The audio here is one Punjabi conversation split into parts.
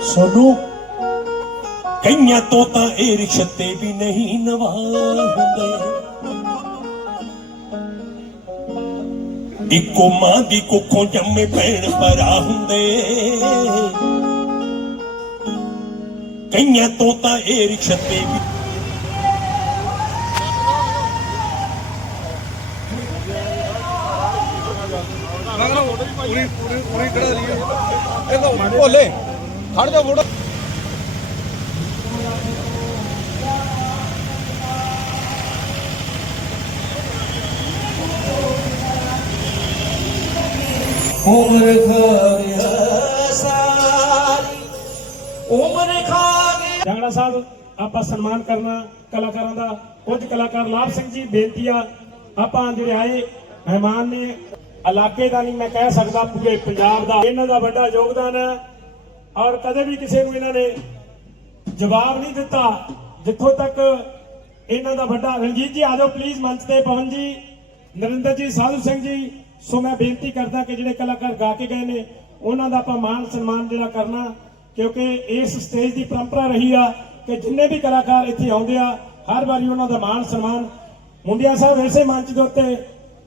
ਸੋਨੂੰ ਕਈਆਂ ਤੋਂ ਤਾਂ ਇਹ ਰਿਸ਼ਤੇ ਵੀ ਨਹੀਂ ਇੱਕੋ ਮਾਂ ਦੀ ਕੁੱਖੋਂ ਜੰਮੇ ਭੈਣ ਭਰਾ ਹੁੰਦੇ। ਕਈਆਂ ਤੋਂ ਤਾਂ ਇਹ ਰਿਸ਼ਤੇ ਵੀ ਪੂਰੀ ਪੂਰੀ ਪੂਰੀ ਕਢਾ ਲਈ ਲੋ ਭੋਲੇ ਖੜ ਜਾ ਫੋਟੋ ਉਮਰ ਖਾ ਗਿਆ ਸਾਰੀ। ਉਮਰ ਖਾ ਗਿਆ। ਜੰਗਲਾ ਸਾਹਿਬ ਆਪਾਂ ਸਨਮਾਨ ਕਰਨਾ ਕਲਾਕਾਰਾਂ ਦਾ। ਕੁਝ ਕਲਾਕਾਰ ਲਾਭ ਸਿੰਘ ਜੀ ਬੇਨਤੀ ਆ ਆਪਾਂ ਜਿਹੜੇ ਆਏ ਮਹਿਮਾਨ ਨੇ। ਇਲਾਕੇ ਦਾ ਨਹੀਂ ਮੈਂ ਕਹਿ ਸਕਦਾ ਪੂਰੇ ਪੰਜਾਬ ਦਾ। ਇਹਨਾਂ ਦਾ ਵੱਡਾ ਯੋਗਦਾਨ ਹੈ ਔਰ ਕਦੇ ਵੀ ਕਿਸੇ ਨੂੰ ਇਹਨਾਂ ਨੇ ਜਵਾਬ ਨਹੀਂ ਦਿੱਤਾ। ਜਿੱਥੋਂ ਤੱਕ ਇਹਨਾਂ ਦਾ ਵੱਡਾ ਰਣਜੀਤ ਜੀ, ਆ ਜਾਓ ਪਲੀਜ਼ ਮੰਚ ਤੇ, ਪਵਨ ਜੀ, ਨਰਿੰਦਰ ਜੀ, ਸਾਧੂ ਸਿੰਘ ਜੀ। ਸੋ ਮੈਂ ਬੇਨਤੀ ਕਰਦਾ ਕਿ ਜਿਹੜੇ ਕਲਾਕਾਰ ਗਾ ਕੇ ਗਏ ਨੇ, ਉਹਨਾਂ ਦਾ ਆਪਾਂ ਮਾਣ ਸਨਮਾਨ ਜਿਹੜਾ ਕਰਨਾ, ਕਿਉਂਕਿ ਇਸ ਸਟੇਜ ਦੀ ਪਰੰਪਰਾ ਰਹੀ ਆ ਕਿ ਜਿੰਨੇ ਵੀ ਕਲਾਕਾਰ ਇੱਥੇ ਆਉਂਦੇ ਆ, ਹਰ ਵਾਰੀ ਉਹਨਾਂ ਦਾ ਮਾਣ ਸਨਮਾਨ। ਮੁੰਡਿਆ ਸਾਹਿਬ ਐਸੇ ਮੰਚ ਦੇ ਉੱਤੇ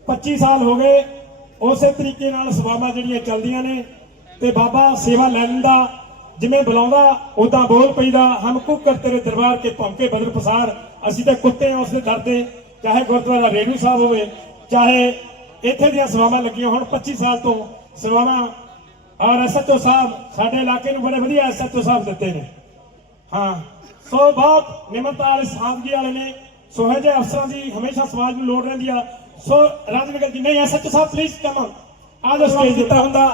25 ਸਾਲ ਹੋ ਗਏ। ਉਸੇ ਤਰੀਕੇ ਨਾਲ ਸੇਵਾਵਾਂ ਜਿਹੜੀਆਂ ਚੱਲਦੀਆਂ ਨੇ ਤੇ ਬਾਬਾ ਸੇਵਾ ਲੈ ਲੈਂਦਾ ਜਿਵੇਂ ਬੁਲਾਉਂਦਾ ਉਦਾਂ ਬੋਲ ਪਈਦਾ, ਹਮ ਕੁੱਕਰ ਤੇਰੇ ਦਰਬਾਰ ਕੇ ਭੌਂਕੇ ਬਦਲ ਪਸਾਰ, ਅਸੀਂ ਤਾਂ ਕੁੱਤੇ ਆ ਉਸ ਦੇ ਚਾਹੇ ਗੁਰਦੁਆਰਾ ਰੇਣੂ ਸਾਹਿਬ ਹੋਵੇ, ਚਾਹੇ ਇੱਥੇ ਦੀਆਂ ਸੇਵਾਵਾਂ ਲੱਗੀਆਂ ਹੁਣ 25 ਸਾਲ ਤੋਂ ਸੇਵਾਵਾਂ ਔਰ ਐਸਐਚਓ ਸਾਹਿਬ ਸਾਡੇ ਇਲਾਕੇ ਨੂੰ ਬੜੇ ਵਧੀਆ ਐਸਐਚਓ ਸਾਹਿਬ ਦਿੱਤੇ ਨੇ। ਹਾਂ, ਸੋ ਬਹੁਤ ਨਿਮਰਤਾ ਵਾਲੇ ਸਾਦਗੀ ਵਾਲੇ ਨੇ, ਸੋ ਇਹ ਜਿਹੇ ਅਫਸਰਾਂ ਦੀ ਹਮੇਸ਼ਾ ਸਮਾਜ ਨੂੰ ਲੋੜ ਰਹਿੰਦੀ ਆ। ਸੋ ਰਾਜਨਗਰ ਜੀ, ਨਹੀਂ ਐਸਐਚਓ ਸਾਹਿਬ ਪਲੀਜ਼ ਕਮ ਆ ਜੋ ਸਟੇਜ ਦਿੱਤਾ ਹੁੰਦਾ,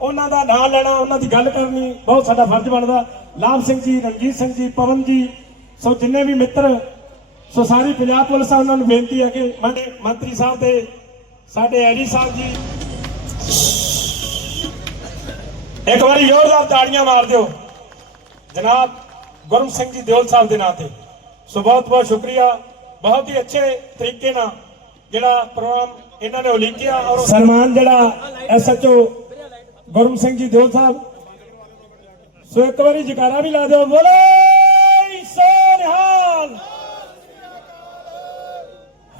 ਉਹਨਾਂ ਦਾ ਨਾਂ ਲੈਣਾ, ਉਹਨਾਂ ਦੀ ਗੱਲ ਕਰਨੀ, ਬਹੁਤ ਸਾਡਾ ਫਰਜ਼ ਬਣਦਾ। ਲਾਭ ਸਿੰਘ ਜੀ, ਰਣਜੀਤ ਸਿੰਘ ਜੀ, ਪਵਨ ਜੀ, ਸੋ ਜਿੰਨੇ ਵੀ ਮਿੱਤਰ, ਸੋ ਸਾਰੀ ਪੰਜਾਬ ਪੁਲਿਸ ਆ, ਉਹਨਾਂ ਨੂੰ ਬੇਨਤੀ ਹੈ ਕਿ ਮੰਤਰੀ ਸਾਹਿਬ ਤੇ ਸਾਡੇ ਐਡੀ ਸਾਹਿਬ ਜੀ, ਇੱਕ ਵਾਰੀ ਜ਼ੋਰਦਾਰ ਤਾੜੀਆਂ ਮਾਰ ਦਿਓ। ਜਨਾਬ ਗੁਰਮ ਸਿੰਘ ਜੀ ਦਿਓਲ ਸਾਹਿਬ ਦੇ ਨਾਂ ਤੇ। ਸੋ ਬਹੁਤ ਬਹੁਤ ਸ਼ੁਕਰੀਆ। ਬਹੁਤ ਹੀ ਅੱਛੇ ਤਰੀਕੇ ਨਾਲ ਜਿਹੜਾ ਪ੍ਰੋਗਰਾਮ ਇਹਨਾਂ ਨੇ ਉਲੀਕਿਆ ਔਰ ਸਨਮਾਨ ਜਿਹੜਾ ਐਸਐਚਓ ਗੁਰਮ ਸਿੰਘ ਜੀ ਦਿਓ ਸਾਹਿਬ, ਸੋ ਇੱਕ ਵਾਰੀ ਜਕਾਰਾ ਵੀ ਲਾ ਦਿਓ, ਬੋਲੇ ਸੋਨਹਾਲ।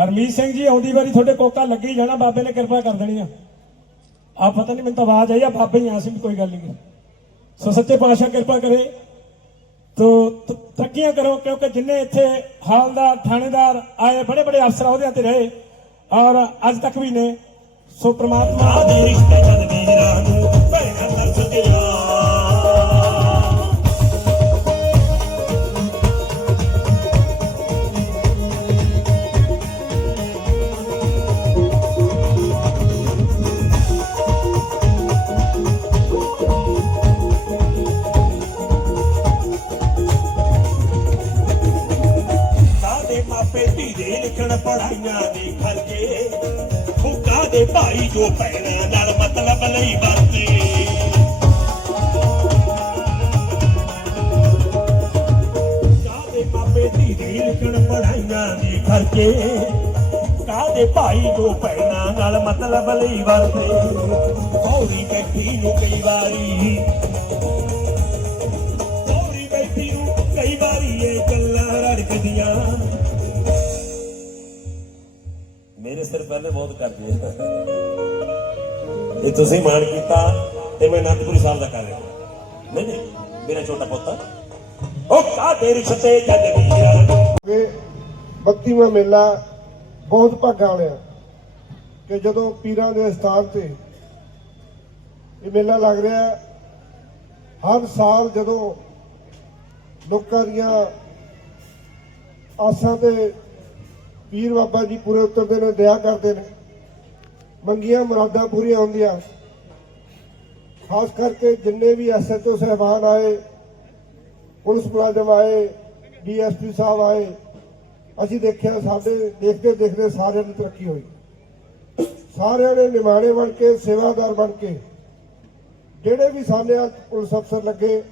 ਹਰਮੀਤ ਸਿੰਘ ਜੀ, ਆਉਂਦੀ ਵਾਰੀ ਤੁਹਾਡੇ ਕੋਕਾ ਲੱਗੇ ਜਾਣਾ, ਬਾਬੇ ਨੇ ਕਿਰਪਾ ਕਰ ਦੇਣੀ ਆ। ਆ ਪਤਾ ਨਹੀਂ ਮੈਨੂੰ ਤਾਂ ਆਵਾਜ਼ ਆਈ ਆ, ਬਾਬੇ ਹੀ ਆ ਸੀ ਵੀ ਕੋਈ ਗੱਲ ਨਹੀਂ ਸੋ ਸੱਚੇ ਪਾਤਸ਼ਾਹ ਕਿਰਪਾ ਕਰੇ। ਤੋ ਤ- ਤਰੱਕੀਆਂ ਕਰੋ, ਕਿਉਂਕਿ ਜਿੰਨੇ ਇੱਥੇ ਹਾਲਦਾਰ, ਥਾਣੇਦਾਰ ਆਏ ਬੜੇ ਬੜੇ ਅਫਸਰ ਉਹਦੇ ਤੇ ਰਹੇ। ਔਰ ਅੱਜ ਤੱਕ ਵੀ ਨੇ ਸੋ ਪ੍ਰਮਾਤਮਾ ਆਦੇ ਰਿਸ਼ਤੇ ਜਦ ਵੀਰਾਂ ਨੂੰ ਭੈਣਾਂ ਤਰਸਦੀਆਂ ਕਾਦੇ ਮਾਪੇ ਧੀਰੇ ਲਿਖਣ ਪੜਾਈਆਂ ਦੇ ਭਾਈ ਜੋ ਭੈਣਾਂ ਨਾਲ ਮਤਲਬ ਲਈ ਵਰਤੇ। ਕਾਦੇ ਮਾਪੇ ਧੀਰੇ ਲਿਖਣ ਪੜਾਈਆਂ ਦੇ ਖਰਚੇ? ਕਾਦੇ ਭਾਈ ਜੋ ਭੈਣਾਂ ਨਾਲ ਮਤਲਬ ਲਈ ਵਰਤੇ? ਕੌੜੀ ਬੈਠੀ ਨੂੰ ਕਈ ਵਾਰੀ ਮੇਰੇ ਬਹੁਤ ਕਰਦੇ ਆ। ਇਹ ਤੁਸੀਂ ਮਾਣ ਕੀਤਾ, ਤੇ ਮੈਂ ਅਨੰਦਪੁਰੀ ਸਾਹਿਬ ਦਾ ਕਰ ਰਿਹਾ ਨਹੀਂ ਨਹੀਂ, ਮੇਰਾ ਛੋਟਾ ਪੁੱਤ। ਉਹ ਕਾਦੇ ਰਿਸ਼ਤੇ ਜਦ ਵੀਰਾਂ 32ਵਾਂ ਮੇਲਾ ਬਹੁਤ ਭਾਗਾਂ ਵਾਲਿਆ ਕਿ ਜਦੋਂ ਪੀਰਾਂ ਦੇ ਸਥਾਨ ਤੇ ਇਹ ਮੇਲਾ ਲੱਗ ਰਿਹਾ, ਹਰ ਸਾਲ ਜਦੋਂ ਲੋਕਾਂ ਦੀਆਂ ਆਸਾਂ ਤੇ ਪੀਰ ਬਾਬਾ ਜੀ ਪੂਰੇ ਉਤਰਦੇ ਨੇ, ਦਇਆ ਕਰਦੇ ਨੇ। ਮੰਗੀਆਂ ਮੁਰਾਦਾਂ ਪੂਰੀਆਂ ਹੁੰਦੀਆਂ। ਖਾਸ ਕਰਕੇ ਜਿੰਨੇ ਵੀ ਐਸਐਚਓ ਸਹਿਬਾਨ ਆਏ, ਪੁਲਿਸ ਮੁਲਾਜ਼ਮ ਆਏ ਡੀਐਸਪੀ ਸਾਹਿਬ ਆਏ, ਅਸੀਂ ਦੇਖਿਆ ਸਾਡੇ, ਦੇਖਦੇ ਦੇਖਦੇ ਸਾਰਿਆਂ ਦੀ ਤਰੱਕੀ ਹੋਈ। ਸਾਰਿਆਂ ਨੇ ਨਿਮਾਣੇ ਬਣ ਕੇ, ਸੇਵਾਦਾਰ ਬਣ ਕੇ, ਜਿਹੜੇ ਵੀ ਸਾਡੇ ਪੁਲਿਸ ਅਫਸਰ ਲੱਗੇ,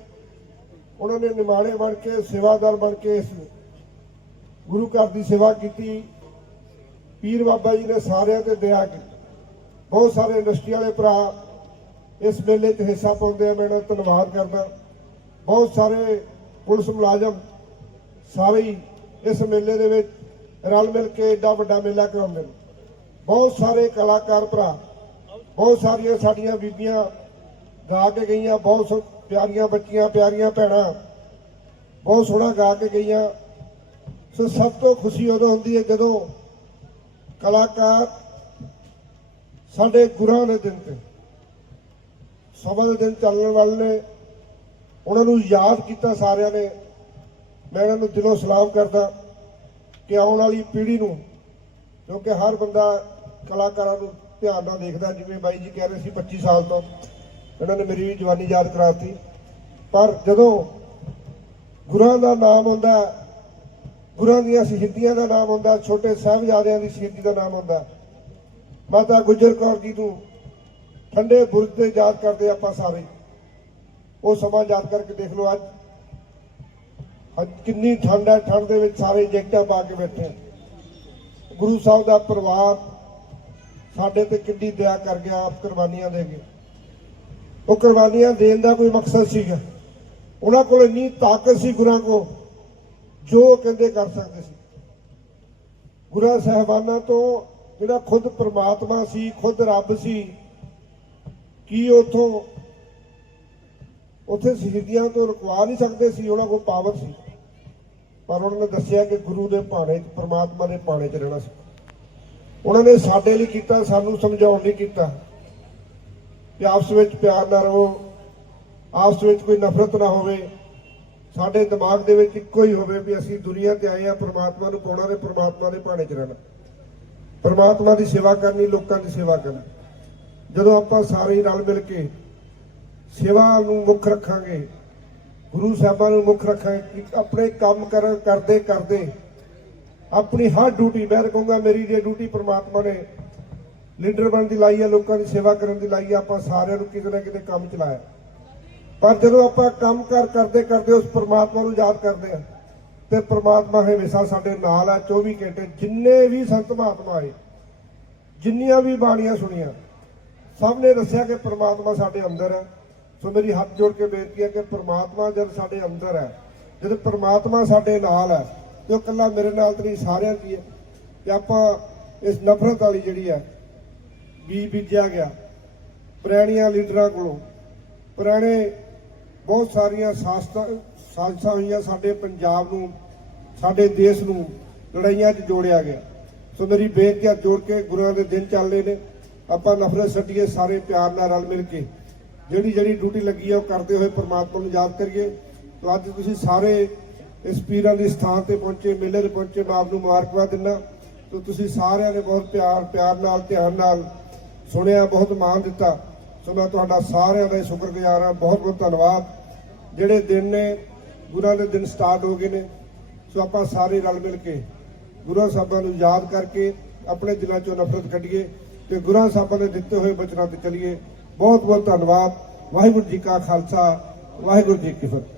ਉਹਨਾਂ ਨੇ ਨਿਮਾਣੇ ਬਣ ਕੇ, ਸੇਵਾਦਾਰ ਬਣ ਕੇ ਇਸ ਗੁਰੂ ਘਰ ਦੀ ਸੇਵਾ ਕੀਤੀ। ਪੀਰ ਬਾਬਾ ਜੀ ਨੇ ਸਾਰਿਆਂ ਤੇ ਦਇਆ ਕੀਤੀ। ਬਹੁਤ ਸਾਰੇ ਇੰਡਸਟਰੀ ਵਾਲੇ ਭਰਾ ਇਸ ਮੇਲੇ 'ਚ ਹਿੱਸਾ ਪਾਉਂਦੇ ਆ, ਮੈਂ ਇਹਨਾਂ ਦਾ ਧੰਨਵਾਦ ਕਰਦਾ। ਬਹੁਤ ਸਾਰੇ ਪੁਲਿਸ ਮੁਲਾਜ਼ਮ ਸਾਰੇ ਹੀ ਇਸ ਮੇਲੇ ਦੇ ਵਿੱਚ ਰਲ ਮਿਲ ਕੇ ਐਡਾ ਵੱਡਾ ਮੇਲਾ ਕਰਾਉਂਦੇ ਨੇ। ਬਹੁਤ ਸਾਰੇ ਕਲਾਕਾਰ ਭਰਾ, ਬਹੁਤ ਸਾਰੀਆਂ ਸਾਡੀਆਂ ਬੀਬੀਆਂ ਗਾ ਕੇ ਗਈਆਂ, ਬਹੁਤ ਸੋ- ਪਿਆਰੀਆਂ ਬੱਚੀਆਂ, ਪਿਆਰੀਆਂ ਭੈਣਾਂ, ਬਹੁਤ ਸੋਹਣਾ ਗਾ ਕੇ ਗਈਆਂ। ਸੋ ਸਭ ਤੋਂ ਖੁਸ਼ੀ ਉਦੋਂ ਹੁੰਦੀ ਹੈ ਜਦੋਂ ਕਲਾਕਾਰ ਸਾਡੇ ਗੁਰਾਂ ਦੇ ਦਿਨ ਤੇ, ਸਭਾ ਦੇ ਦਿਨ ਚੱਲਣ ਵਾਲੇ ਨੇ, ਉਹਨਾਂ ਨੂੰ ਯਾਦ ਕੀਤਾ ਸਾਰਿਆਂ ਨੇ। ਮੈਂ ਇਹਨਾਂ ਨੂੰ ਦਿਲੋਂ ਸਲਾਮ ਕਰਦਾ ਕਿ ਆਉਣ ਵਾਲੀ ਪੀੜ੍ਹੀ ਨੂੰ, ਕਿਉਂਕਿ ਹਰ ਬੰਦਾ ਕਲਾਕਾਰਾਂ ਨੂੰ ਧਿਆਨ ਨਾਲ ਦੇਖਦਾ, ਜਿਵੇਂ ਬਾਈ ਜੀ ਕਹਿ ਰਹੇ ਸੀ 25 ਸਾਲ ਤੋਂ, ਇਹਨਾਂ ਨੇ ਮੇਰੀ ਵੀ ਜਵਾਨੀ ਯਾਦ ਕਰਾਤੀ। ਪਰ ਜਦੋਂ ਗੁਰਾਂ ਦਾ ਨਾਮ ਹੁੰਦਾ ਗੁਰਾਂ ਦੀਆਂ ਸ਼ਹੀਦੀਆਂ ਦਾ ਨਾਮ ਹੁੰਦਾ ਛੋਟੇ ਸਾਹਿਬਜ਼ਾਦਿਆਂ ਦੀ ਸ਼ਹੀਦੀ ਦਾ ਨਾਮ ਹੁੰਦਾ ਮਾਤਾ ਗੁਜਰ ਕੌਰ ਜੀ ਨੂੰ ਠੰਡੇ ਬੁਰਜ ਤੇ ਯਾਦ ਕਰਦੇ ਆਪਾਂ ਸਾਰੇ। ਉਹ ਸਮਾਂ ਯਾਦ ਕਰਕੇ ਦੇਖ ਲਓ ਅੱਜ। ਅੱਜ ਕਿੰਨੀ ਠੰਡ ਹੈ, ਠੰਡ ਦੇ ਵਿੱਚ ਸਾਰੇ ਜੈਕਟਾਂ ਪਾ ਕੇ ਬੈਠੇ ਗੁਰੂ ਸਾਹਿਬ ਦਾ ਪਰਿਵਾਰ ਸਾਡੇ ਤੇ ਕਿੰਨੀ ਦਇਆ ਕਰ ਗਿਆ, ਆਪ ਕੁਰਬਾਨੀਆਂ ਦੇ ਗਏ। ਉਹ ਕੁਰਬਾਨੀਆਂ ਦੇਣ ਦਾ ਕੋਈ ਮਕਸਦ ਸੀਗਾ। ਉਹਨਾਂ ਕੋਲ ਇੰਨੀ ਤਾਕਤ ਸੀ ਗੁਰਾਂ ਕੋ ਜੋ ਕਹਿੰਦੇ ਕਰ ਸਕਦੇ ਸੀ। ਗੁਰਾਂ ਸਾਹਿਬਾਨਾਂ ਤੋਂ ਜਿਹੜਾ ਖੁਦ ਪ੍ਰਮਾਤਮਾ ਸੀ, ਖੁਦ ਰੱਬ ਸੀ, ਕੀ ਉਥੋਂ ਉੱਥੇ ਸ਼ਹੀਦੀਆਂ ਤੋਂ ਰੁਕਵਾ ਨਹੀਂ ਸਕਦੇ ਸੀ, ਉਹਨਾਂ ਕੋਲ ਪਾਵਰ ਸੀ। ਪਰ ਉਹਨਾਂ ਨੇ ਦੱਸਿਆ ਕਿ ਗੁਰੂ ਦੇ ਭਾਣੇ 'ਚ ਪ੍ਰਮਾਤਮਾ ਦੇ ਭਾਣੇ 'ਚ ਰਹਿਣਾ ਸੀ। ਉਹਨਾਂ ਨੇ ਸਾਡੇ ਲਈ ਕੀਤਾ, ਸਾਨੂੰ ਸਮਝਾਉਣ ਲਈ ਕੀਤਾ। ਕਿ ਆਪਸ ਵਿੱਚ ਪਿਆਰ ਨਾ ਰਹੋ, ਆਪਸ ਵਿੱਚ ਕੋਈ ਨਫ਼ਰਤ ਨਾ ਹੋਵੇ। ਸਾਡੇ ਦਿਮਾਗ ਦੇ ਵਿੱਚ ਇੱਕੋ ਹੀ ਹੋਵੇ ਵੀ ਅਸੀਂ ਦੁਨੀਆ ਤੇ ਆਏ ਆ ਪ੍ਰਮਾਤਮਾ ਨੂੰ ਪਾਉਣਾ ਤੇ ਪ੍ਰਮਾਤਮਾ ਦੇ ਭਾਣੇ 'ਚ ਰਹਿਣਾ। ਪ੍ਰਮਾਤਮਾ ਦੀ ਸੇਵਾ ਕਰਨੀ, ਲੋਕਾਂ ਦੀ ਸੇਵਾ ਕਰਨੀ। ਜਦੋਂ ਆਪਾਂ ਸਾਰੇ ਹੀ ਰਲ ਮਿਲ ਕੇ ਸੇਵਾ ਨੂੰ ਮੁੱਖ ਰੱਖਾਂਗੇ, ਗੁਰੂ ਸਾਹਿਬਾਂ ਨੂੰ ਮੁੱਖ ਰੱਖਾਂਗੇ, ਕਿ ਆਪਣੇ ਕੰਮ ਕਰ, ਕਰਦੇ ਕਰਦੇ, ਆਪਣੀ ਹਰ ਡਿਊਟੀ ਮੈਂ ਕਹੂੰਗਾ ਮੇਰੀ ਜੇ ਡਿਊਟੀ ਪ੍ਰਮਾਤਮਾ ਨੇ ਲੀਡਰ ਬਣਨ ਦੀ ਲਾਈ ਹੈ ਲੋਕਾਂ ਦੀ ਸੇਵਾ ਕਰਨ ਦੀ ਲਾਈ ਹੈ ਆਪਾਂ ਸਾਰਿਆਂ ਨੂੰ ਕਿਤੇ ਨਾ ਕਿਤੇ ਕੰਮ ਚਲਾਇਆ ਪਰ ਜਦੋਂ ਆਪਾਂ ਕੰਮ ਕਰ ਕਰਦੇ ਕਰਦੇ ਉਸ ਪਰਮਾਤਮਾ ਨੂੰ ਯਾਦ ਕਰਦੇ ਆ ਤੇ ਪਰਮਾਤਮਾ ਹਮੇਸ਼ਾ ਸਾਡੇ ਨਾਲ ਹੈ 24 ਘੰਟੇ, ਜਿੰਨੇ ਵੀ ਸੰਤ ਮਹਾਤਮਾ ਆਏ, ਜਿੰਨੀਆਂ ਵੀ ਬਾਣੀਆਂ ਸੁਣੀਆਂ, ਸਭ ਨੇ ਦੱਸਿਆ ਕਿ ਪਰਮਾਤਮਾ ਸਾਡੇ ਅੰਦਰ ਹੈ। ਸੋ ਮੇਰੀ ਹੱਥ ਜੋੜ ਕੇ ਬੇਨਤੀ ਹੈ ਕਿ ਪਰਮਾਤਮਾ ਜਦ ਸਾਡੇ ਅੰਦਰ ਹੈ, ਜਦ ਪਰਮਾਤਮਾ ਸਾਡੇ ਨਾਲ ਹੈ, ਤੇ ਉਹ ਇਕੱਲਾ ਮੇਰੇ ਨਾਲ ਤੇ ਨਹੀਂ, ਸਾਰਿਆਂ ਦੀ ਹੈ। ਕਿ ਆਪਾਂ ਇਸ ਨਫ਼ਰਤ ਵਾਲੀ ਜਿਹੜੀ ਹੈ ਬੀ ਬੀਜਿਆ ਗਿਆ, ਪੁਰਾਣੀਆਂ ਲੀਡਰਾਂ ਕੋਲੋਂ, ਪੁਰਾਣੇ ਬਹੁਤ ਸਾਰੀਆਂ ਸਾਸਤਾਂ ਸਾਜ਼ਿਸ਼ਾਂ ਹੋਈਆਂ ਸਾਡੇ ਪੰਜਾਬ ਨੂੰ, ਸਾਡੇ ਦੇਸ਼ ਨੂੰ, ਲੜਾਈਆਂ 'ਚ ਜੋੜਿਆ ਗਿਆ। ਸੋ ਮੇਰੀ ਬੇਨਤੀ ਹੈ ਜੋੜ ਕੇ ਗੁਰੂਆਂ ਦੇ ਦਿਨ ਚੱਲਦੇ ਨੇ। ਆਪਾਂ ਨਫ਼ਰਤ ਛੱਡੀਏ, ਸਾਰੇ ਪਿਆਰ ਨਾਲ ਰਲ ਮਿਲ ਕੇ। ਜਿਹੜੀ ਜਿਹੜੀ ਡਿਊਟੀ ਲੱਗੀ ਹੈ ਉਹ ਕਰਦੇ ਹੋਏ ਪ੍ਰਮਾਤਮਾ ਨੂੰ ਯਾਦ ਕਰੀਏ। ਤੋ ਅੱਜ ਤੁਸੀਂ ਸਾਰੇ ਇਸ ਪੀਰਾਂ ਦੀ ਸਥਾਨ ਤੇ ਪਹੁੰਚੇ, ਮੇਲੇ ਤੇ ਪਹੁੰਚੇ, ਮੈਂ ਆਪ ਨੂੰ ਮੁਬਾਰਕਬਾਦ ਦਿੰਦਾ। ਤੋ ਤੁਸੀਂ ਸਾਰਿਆਂ ਨੇ ਬਹੁਤ ਪਿਆਰ ਪਿਆਰ ਨਾਲ, ਧਿਆਨ ਨਾਲ ਸੁਣਿਆ, ਬਹੁਤ ਮਾਣ ਦਿੱਤਾ। ਸੋ ਮੈਂ ਤੁਹਾਡਾ ਸਾਰਿਆਂ ਦਾ ਸ਼ੁਕਰਗੁਜ਼ਾਰ ਹਾਂ। ਬਹੁਤ ਬਹੁਤ ਧੰਨਵਾਦ। ਜਿਹੜੇ ਦਿਨ ਨੇ ਗੁਰਾਂ ਦੇ ਦਿਨ ਸਟਾਰਟ ਹੋ ਗਏ ਨੇ। ਸੋ ਆਪਾਂ ਸਾਰੇ ਰਲ ਮਿਲ ਕੇ ਗੁਰੂ ਸਾਹਿਬਾਂ ਨੂੰ ਯਾਦ ਕਰਕੇ ਆਪਣੇ ਦਿਲਾਂ ਚੋਂ ਨਫ਼ਰਤ ਕੱਢੀਏ ਤੇ ਗੁਰੂ ਸਾਹਿਬਾਂ ਦੇ ਦਿੱਤੇ ਹੋਏ ਬਚਨਾਂ ਤੇ ਚੱਲੀਏ। ਬਹੁਤ ਬਹੁਤ ਧੰਨਵਾਦ। ਵਾਹਿਗੁਰੂ ਜੀ ਕਾ ਖਾਲਸਾ, ਵਾਹਿਗੁਰੂ ਜੀ ਕੀ ਫਤਿਹ।